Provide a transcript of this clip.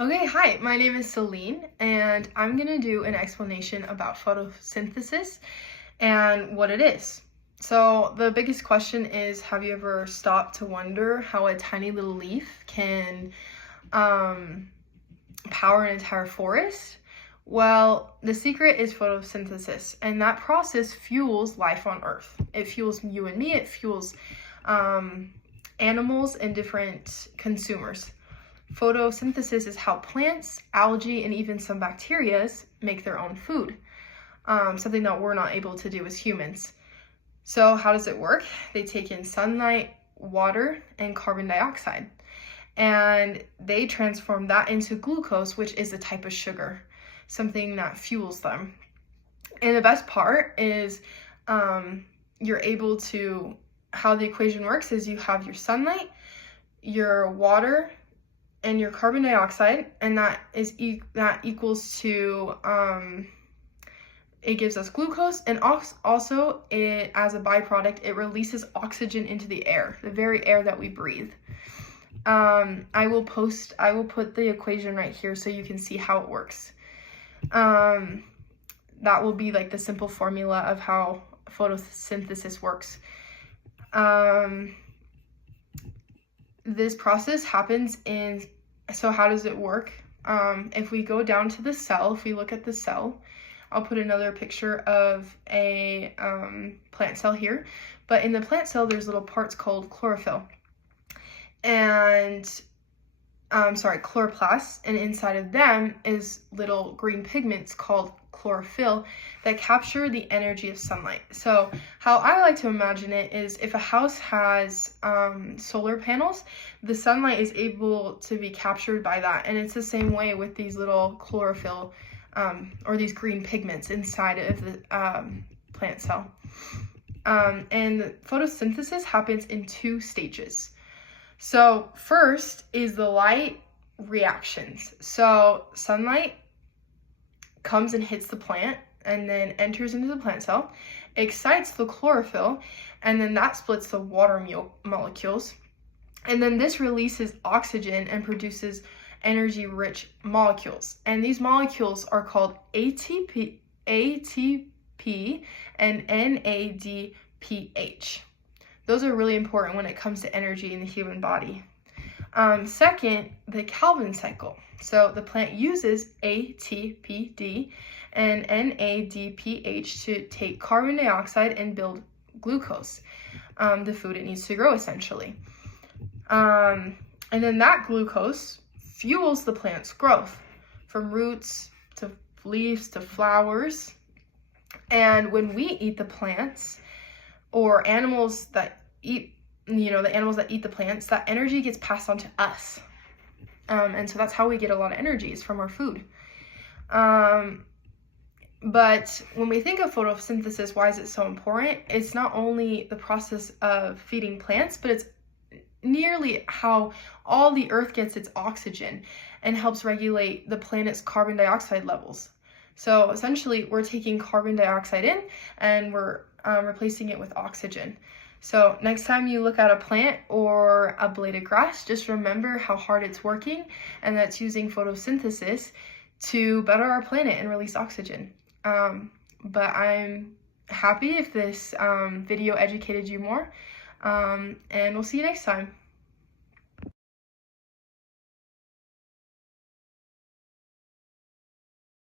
Okay, hi, my name is Celine, and I'm going to do an explanation about photosynthesis and what it is. So, the biggest question is, have you ever stopped to wonder how a tiny little leaf can um, power an entire forest? Well, the secret is photosynthesis, and that process fuels life on Earth. It fuels you and me, it fuels um, animals and different consumers. Photosynthesis is how plants, algae, and even some bacteria make their own food, something that we're not able to do as humans. So how does it work? They take in sunlight, water, and carbon dioxide, and they transform that into glucose, which is a type of sugar, something that fuels them. And the best part is you're able to, how the equation works is you have your sunlight, your water, and your carbon dioxide, and that equals to it gives us glucose, and also it, as a byproduct, it releases oxygen into the air, the very air that we breathe. I will put the equation right here so you can see how it works. That will be like the simple formula of how photosynthesis works. This process happens so how does it work? If we go down to the cell, if we look at the cell, I'll put another picture of a plant cell here, but in the plant cell, there's little parts called chlorophyll, and chloroplasts, and inside of them is little green pigments called chlorophyll that capture the energy of sunlight. So how I like to imagine it is if a house has solar panels, the sunlight is able to be captured by that, and it's the same way with these little chlorophyll or these green pigments inside of the plant cell. And photosynthesis happens in two stages. So first is the light reactions. So sunlight comes and hits the plant and then enters into the plant cell, excites the chlorophyll, and then that splits the water molecules. And then this releases oxygen and produces energy-rich molecules. And these molecules are called ATP and NADPH. Those are really important when it comes to energy in the human body. Second, the Calvin cycle. So the plant uses ATPD and NADPH to take carbon dioxide and build glucose, the food it needs to grow essentially. And then that glucose fuels the plant's growth, from roots to leaves to flowers. And when we eat the plants, or animals that eat, the animals that eat the plants, that energy gets passed on to us. And so that's how we get a lot of energy, is from our food. But when we think of photosynthesis, why is it so important? It's not only the process of feeding plants, but it's nearly how all the earth gets its oxygen and helps regulate the planet's carbon dioxide levels. So essentially, we're taking carbon dioxide in and we're replacing it with oxygen. So next time you look at a plant or a blade of grass, just remember how hard it's working, and that's using photosynthesis to better our planet and release oxygen. But I'm happy if this video educated you more, and we'll see you next time.